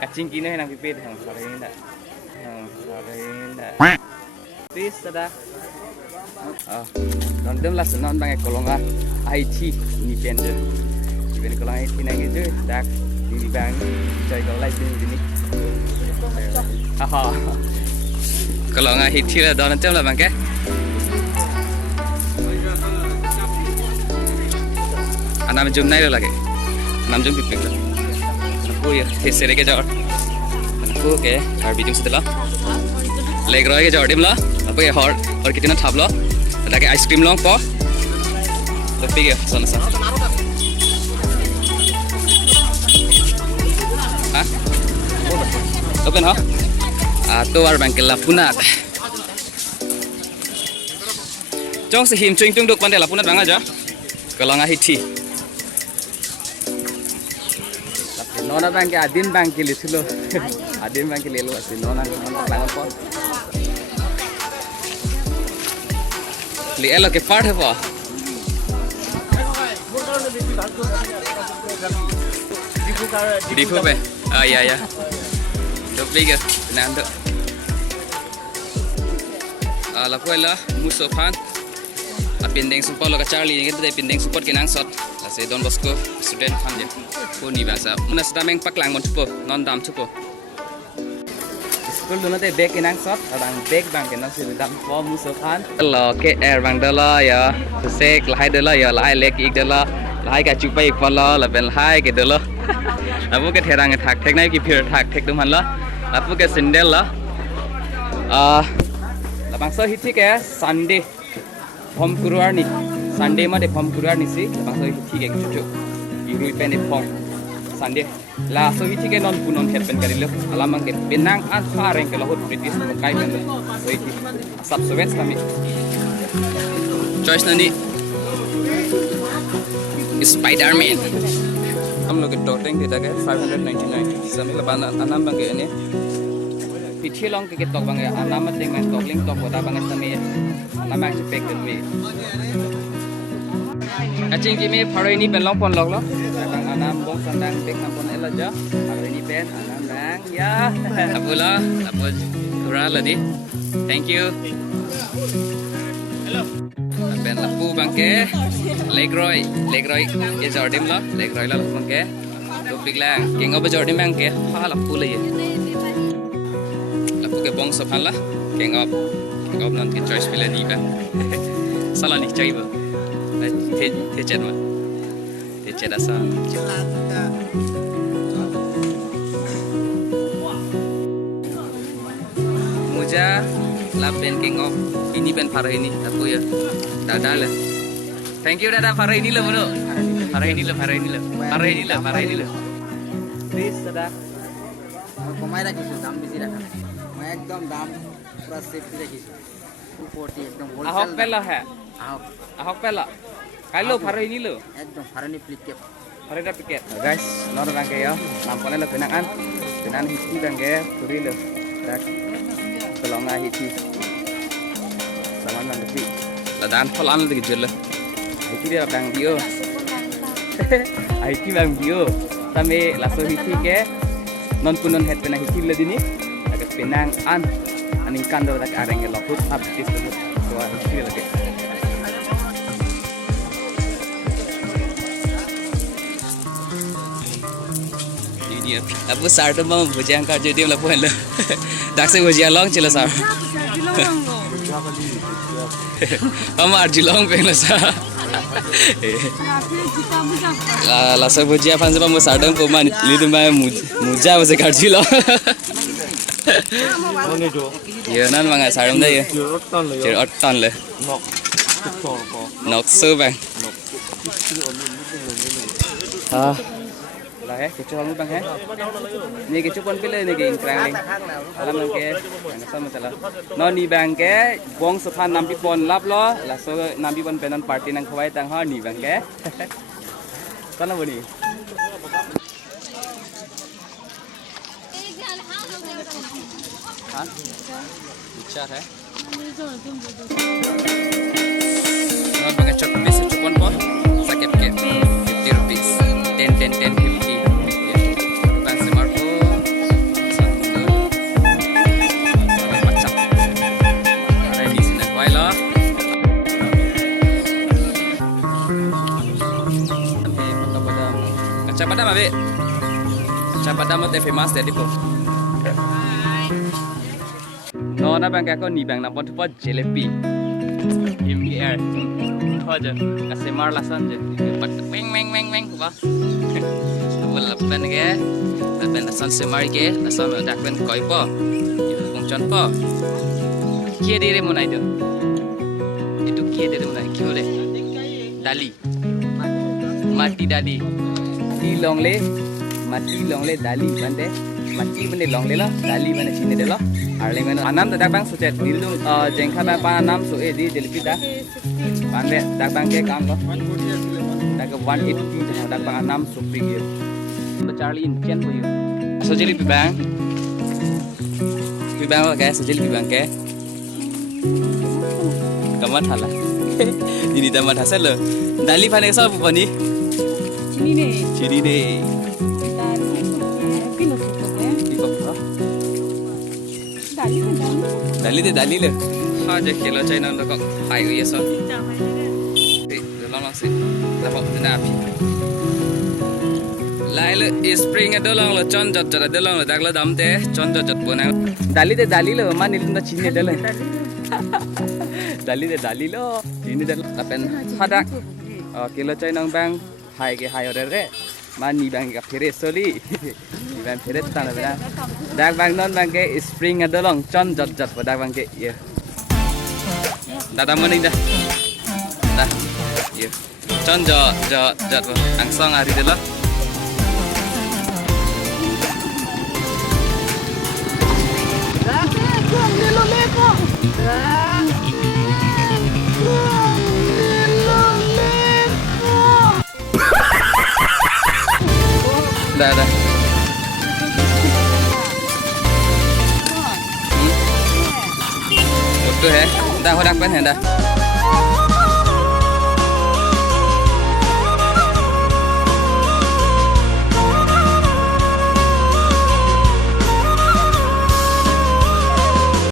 Kacing kini nang pipit hang hari ini dah. Please dah. Nonton lah senon bang kolongan IT independent. Even kolongan IT nang itu dak di bang cai kalau lagi ini. Kolongan IT lah don macam lah bang ke. Anam jum nai lagi. Anam jum pipit lah. Aku ya हिस्से लेके जाओ aku के और बीटिंग से दिला लेग रहा है के जाओ डिम ला आपको ये हॉट और कितना थाप लो ताकि आइसक्रीम लो पो तो पी गया सोना सा हाँ open हो तो वार बैंक के लापुनात जोंग से हिम चुंग चुंग दुक पंडे लापुनात बंगा जा kalau nggak hiti nona bang adin bang ke lisilo adin bang ke lelo asi nona langan po li elo ke part hai po difu pe ya to big nando la po ela musofan apindeng support lo ka charlie ngit de pindeng support kinang sot la se don bosco student fan je puni bahasa muna sedameng paklang mon chupo non dam chupo school dona te bag kinang sot adang bag bang kinang se dam po musofan lo ke air bang dala ya se lahai dala ya lahai lek ik dala lahai ka chupai ik pala la ben lahai ke dala abu ke therang thak thek nai ki phir thak thek dum han la abu ke sindel la la bang so hiti ke sunday form kuruar ni Sunday ma de form kuruar ni si bang so hiti ke chuchu irui pen form Sunday la so hiti ke non punon helpen karilo alamang ke benang an fareng ke lohot british ko kai ben so hiti sab so west kami choice nani Spider-Man हम लोग टोटिंग देता है 599 समी लबान अनाम बंगे ने पिछे लोंग के टॉक बंगे अनाम तिंग में टॉकलिंग टॉक होता बंगे समी अनाम एक्ट पेक कर में अचिंग की में फरेनी पेन लोंग पन लोग लो अनाम बोंग संदांग पेक नाम पन एला जा फरेनी पेन अनाम बैंग या अबुला अबुल थोड़ा लदी थैंक यू हेलो पेन लापू बंगे Legroy ये जॉर्डिम ला Legroy ला बंगे तो पिगलांग किंग ऑफ जॉर्डिम बंगे हा लापू ले लापू के बोंग सफान ला किंग ऑफ नॉन के चॉइस मिले नहीं बा साला नहीं चाहिए बा थे चेट ऐसा मुझे ला पेन किंग ऑफ ini pen parah ini aku ya dadah lah thank you dadah parah ini lah bro parah ini lah please dadah কমাই রাখিছো দাম বেশি রাখা মই একদম দাম পুরা সেফটি রাখিছো 240 একদম wholesale ahok pela hai ahok pela kailo parah ini lo একদম ফারানি flip cap parah dah piket guys nor bangke ya nampaknya lo penangan hiti bangke turi lo dak kalau nggak hiti sama nanti ladaan falan lagi jel hiti dia bang bio hiti bang bio sampai laso hiti ke non punon het pena hiti ladini agak penang aning kandor dak areng lokut up dis temut tua hiti lagi ini apa sar tu mau bujang kar jadi lah pun lah dak se bujang long cila sar हम अर्जुलong pengen sa la sa bujia fan sa mo sadang ko man lidu ma muja ba sa karjilo ye nan mga sadang da ye jer otton le nok so bang lah kecu kamu bang ni kecu pon pile ni ging krang alam lang ke sama salah no ni bang ke bong sophan nampi pon lap lo la so nampi pon penan party nang khwai tang ha ni bang ke sana boni हां विचार है no bang chok besi chupon po sakep ke 50 rupees 10 50 Dadamate famous tadi po. No na bang ako ni bang na pon po jalebi. In the air. Hoja kasi marlasan je. But wing ba. Wala pen ke. Pen lasan se mari ke, lasan dak pen koi po. Itu pungcon po. Kia dire monai do. Itu kia dire monai ki boleh. Dali. Mati dali. Di longle. Mati longle dali bande. Mati bande longle lo. Dali bande sini de lo. Arling mana anam dak bang sujet. Dilu jengkha ba pa anam so e di jelebi da. Bande dak bang ke kam lo. Dak 180 dak bang anam so big ye. Charlie in Ken boyo. So jelebi bang. Bang guys, so jelebi bang ke. Kamat hala. Ini tamat hasil lo. Dali pane sa bani. Chini ne. Dali le. Ha je kilo China lo kok hai ye so. Long sih. Dapat na api. Lai le spring ado long lo chon jot ado long lo dak lo dam te chon jot bona. Dali lo man ilinda chini de le. Dali lo chini de tapen hadak. Kilo China bang hai ke hai order re. Mani bang ka fere soli. Bang fere tana bela. Dak bang non bang ke spring ado long chon jot dak bang ke ye. Data maning dah. Dah. Ye. Chon jot angsong hari de lo. Dah. Betul ya. Dah hodak pen dah.